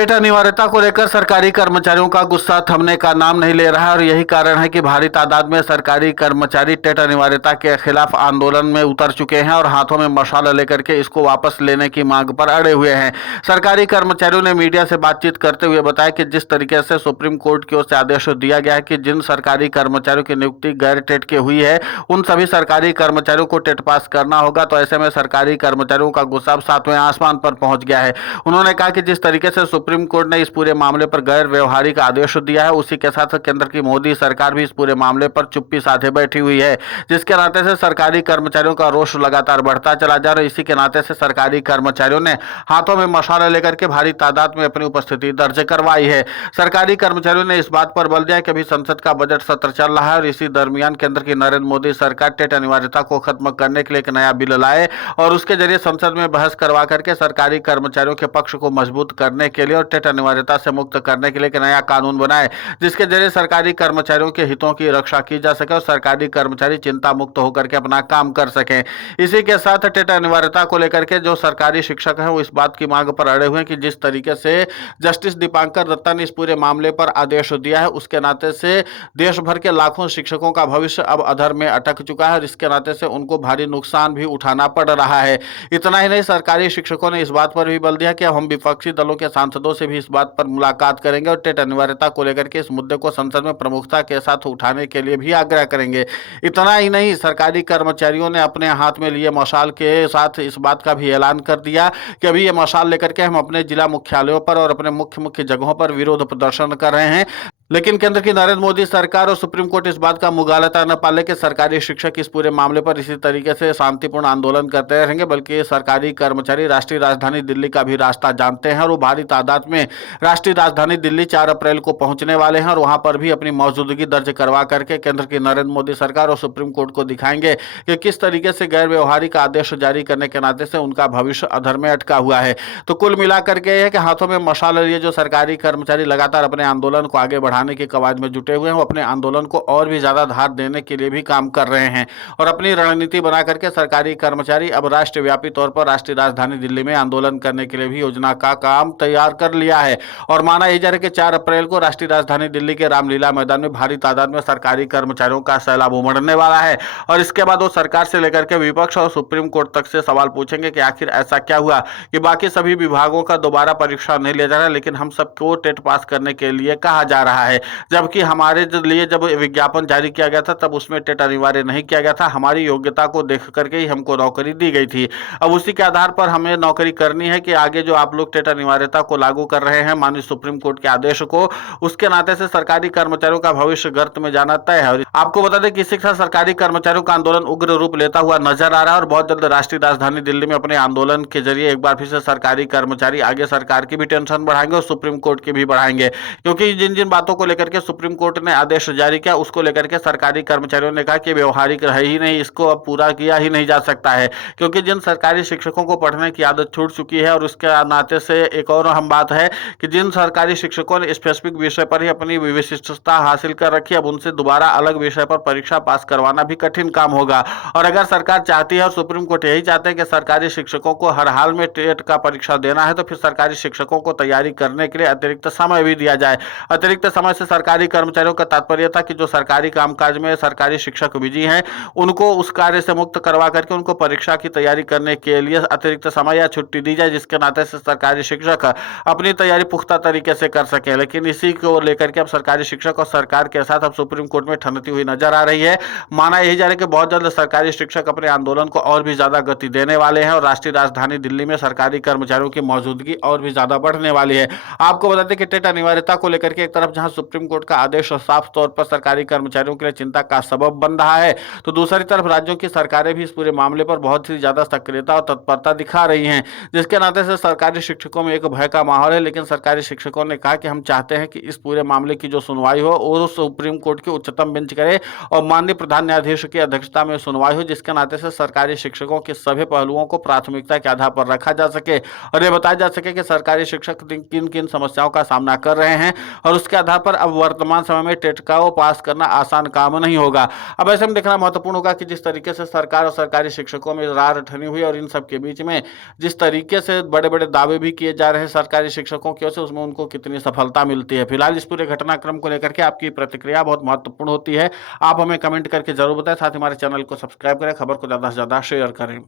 TET अनिवार्यता को लेकर सरकारी कर्मचारियों का गुस्सा थमने का नाम नहीं ले रहा है और यही कारण है कि भारी तादाद में सरकारी कर्मचारी टेट अनिवार्यता के खिलाफ आंदोलन में उतर चुके हैं और हाथों में मशाल लेकर के इसको वापस लेने की मांग पर अड़े हुए हैं। सरकारी कर्मचारियों ने मीडिया से बातचीत करते हुए बताया कि जिस तरीके से सुप्रीम कोर्ट की ओर से आदेश दिया गया है कि जिन सरकारी कर्मचारियों की नियुक्ति गैर टेट के हुई है उन सभी सरकारी कर्मचारियों को टेट पास करना होगा, तो ऐसे में सरकारी कर्मचारियों का गुस्सा अब सातवें आसमान पर पहुंच गया है। उन्होंने कहा कि जिस तरीके से सुप्रीम कोर्ट ने इस पूरे मामले पर गैर व्यवहारिक आदेश दिया है, उसी के साथ केंद्र की मोदी सरकार भी इस पूरे मामले पर चुप्पी साधे बैठी हुई है, जिसके नाते से सरकारी कर्मचारियों का रोष लगातार बढ़ता चला जा रहा है। इसी के नाते से सरकारी कर्मचारियों ने हाथों में मशाल लेकर के भारी तादाद में अपनी उपस्थिति दर्ज करवाई है। सरकारी कर्मचारियों ने इस बात पर बल दिया कि अभी संसद का बजट सत्र चल रहा है और इसी दरमियान केंद्र की नरेंद्र मोदी सरकार टेट अनिवार्यता को खत्म करने के लिए एक नया बिल लाए और उसके जरिए संसद में बहस करवा करके सरकारी कर्मचारियों के पक्ष को मजबूत करने के लिए और टेट अनिवार्यता से मुक्त करने के लिए एक नया कानून बनाए, जिसके जरिए सरकारी कर्मचारियों के हितों की रक्षा की जा सके और सरकारी कर्मचारी चिंता मुक्त होकर के अपना काम कर सकें। इसी के साथ टेट अनिवार्यता को लेकर के जो सरकारी शिक्षक हैं वो इस बात की मांग पर अड़े हुए हैं कि जिस तरीके से जस्टिस दीपांकर दत्ता ने इस पूरे मामले पर आदेश दिया है, उसके नाते से देश भर के लाखों शिक्षकों का भविष्य अब अधर में अटक चुका है और इसके नाते से उनको भारी नुकसान भी उठाना पड़ रहा है। इतना ही नहीं, सरकारी शिक्षकों ने इस बात पर भी बल दिया कि हम विपक्षी दलों के सांसदों से भी इस बात पर मुलाकात करेंगे और टेट अनिवार्यता को लेकर के इस मुद्दे को संसद में प्रमुखता के साथ उठाने के लिए भी आग्रह करेंगे। इतना ही नहीं, सरकारी कर्मचारियों ने अपने हाथ में लिए मशाल के साथ इस बात का भी ऐलान कर दिया कि अभी ये मशाल लेकर के हम अपने जिला मुख्यालयों पर और अपने मुख्य मुख्य जगहों पर विरोध प्रदर्शन कर रहे हैं, लेकिन केंद्र की नरेंद्र मोदी सरकार और सुप्रीम कोर्ट इस बात का मुगालता न पाले कि सरकारी शिक्षक इस पूरे मामले पर इसी तरीके से शांतिपूर्ण आंदोलन करते रहेंगे, बल्कि सरकारी कर्मचारी राष्ट्रीय राजधानी दिल्ली का भी रास्ता जानते हैं और वो भारी तादाद में राष्ट्रीय राजधानी दिल्ली 4 अप्रैल को पहुंचने वाले हैं और वहां पर भी अपनी मौजूदगी दर्ज करवा करके केंद्र की नरेंद्र मोदी सरकार और सुप्रीम कोर्ट को दिखाएंगे कि किस तरीके से गैर व्यवहारिक आदेश जारी करने के नाते से उनका भविष्य अधर में अटका हुआ है। तो कुल मिलाकर के यह है कि हाथों में मशाल लिए जो सरकारी कर्मचारी लगातार अपने आंदोलन को आगे बढ़ाने की कवायद में जुटे हुए हैं, वो अपने आंदोलन को और भी ज्यादा धार देने के लिए भी काम कर रहे हैं और अपनी रणनीति बना करके सरकारी कर्मचारी अब राष्ट्रव्यापी तौर पर राष्ट्रीय राजधानी दिल्ली में आंदोलन करने के लिए भी योजना का काम तैयार कर लिया है। और माना यह जा रहा है कि 4 अप्रैल को राष्ट्रीय राजधानी दिल्ली के रामलीला मैदान में भारी तादाद में सरकारी कर्मचारियों का सैलाब उमड़ने वाला है और इसके बाद वो सरकार से लेकर के विपक्ष और सुप्रीम कोर्ट तक से सवाल पूछेंगे कि आखिर ऐसा क्या हुआ कि बाकी सभी विभागों का दोबारा परीक्षा नहीं लिया जा रहा, लेकिन हम सबको टेट पास करने के लिए कहा जा रहा है, जबकि हमारे लिए जब विज्ञापन जारी किया गया था तब उसमें टेट अनिवार्य नहीं किया गया था, हमारी योग्यता को देख करके ही हमको नौकरी दी गई थी। अब उसी के आधार पर हमें नौकरी करनी है कि आगे जो आप लोग टेट अनिवार्यता को लागू कर रहे हैं माननीय सुप्रीम कोर्ट के आदेश को, उसके नाते से सरकारी कर्मचारियों का भविष्य गर्त में जाना तय है। और आपको बता दें कि इसी के साथ सरकारी कर्मचारियों का आंदोलन उग्र रूप लेता हुआ नजर आ रहा है और बहुत जल्द राष्ट्रीय राजधानी दिल्ली में अपने आंदोलन के जरिए एक बार फिर से सरकारी कर्मचारी आगे सरकार की भी टेंशन बढ़ाएंगे और सुप्रीम कोर्ट की भी बढ़ाएंगे, क्योंकि जिन जिन बातों को लेकर के सुप्रीम कोर्ट ने आदेश जारी किया उसको लेकर के सरकारी कर्मचारियों ने कहा कि व्यवहारिक है ही नहीं, इसको अब पूरा किया ही नहीं जा सकता है, क्योंकि जिन सरकारी शिक्षकों को पढ़ने की आदत छूट चुकी है और उसके नाते से एक और अहम बात है कि जिन सरकारी शिक्षकों ने स्पेसिफिक विषय पर ही अपनी विशिष्टता हासिल कर रखी है, अब उनसे दोबारा अलग विषय पर परीक्षा पास करवाना भी कठिन काम होगा। और अगर सरकार चाहती है और सुप्रीम कोर्ट यही चाहते हैं कि सरकारी शिक्षकों को हर हाल में टेट का परीक्षा देना है, तो फिर सरकारी शिक्षकों को तैयारी करने के लिए अतिरिक्त समय भी दिया जाए। अतिरिक्त समय से सरकारी कर्मचारियों का तात्पर्य था कि जो सरकारी कामकाज में सरकारी शिक्षक बिजी हैं उनको उस कार्य से मुक्त करवा करके उनको परीक्षा की तैयारी करने के लिए अतिरिक्त समय या छुट्टी दी जाए, जिसके नाते से सरकारी शिक्षक अपनी तैयारी पुख्ता तरीके से कर सके। लेकिन इसी को लेकर के अब सरकारी शिक्षक और सरकार के साथ अब सुप्रीम कोर्ट में ठनती हुई नजर आ रही है। माना यही जा रहा है कि बहुत जल्द सरकारी शिक्षक अपने आंदोलन को और भी ज्यादा गति देने वाले हैं और राष्ट्रीय राजधानी दिल्ली में सरकारी कर्मचारियों की मौजूदगी और भी ज्यादा बढ़ने वाली है। आपको बता दें कि टेट अनिवार्यता को लेकर के एक तरफ जहां सुप्रीम कोर्ट का आदेश साफ तौर पर सरकारी कर्मचारियों के लिए चिंता का सबब बन रहा है, तो दूसरी तरफ राज्यों की सरकारें भी इस पूरे मामले पर बहुत ही ज्यादा सक्रियता और तत्परता दिखा रही हैं, जिसके नाते से सरकारी शिक्षकों में एक भय का माहौल है। लेकिन सरकारी शिक्षकों ने कहा कि हम चाहते हैं कि इस पूरे मामले की जो सुनवाई हो वो सुप्रीम कोर्ट की उच्चतम बेंच करे और माननीय प्रधान न्यायाधीश की अध्यक्षता में सुनवाई हो, जिसके नाते से सरकारी शिक्षकों के सभी पहलुओं को प्राथमिकता के आधार पर रखा जा सके और ये बताया जा सके कि सरकारी शिक्षक किन किन समस्याओं का सामना कर रहे हैं और उसके आधार पर अब वर्तमान समय में टेट का वो पास करना आसान काम नहीं होगा। अब ऐसे में देखना महत्वपूर्ण होगा कि जिस तरीके से सरकार और सरकारी शिक्षकों में रार ठनी हुई और इन सब के बीच में जिस तरीके से बड़े बड़े दावे भी किए जा रहे हैं सरकारी शिक्षकों की ओर से, उसमें उनको कितनी सफलता मिलती है। फिलहाल इस पूरे घटनाक्रम को लेकर के आपकी प्रतिक्रिया बहुत महत्वपूर्ण होती है। आप हमें कमेंट करके जरूर बताएं, साथ ही हमारे चैनल को सब्सक्राइब करें, खबर को ज्यादा से ज्यादा शेयर करें।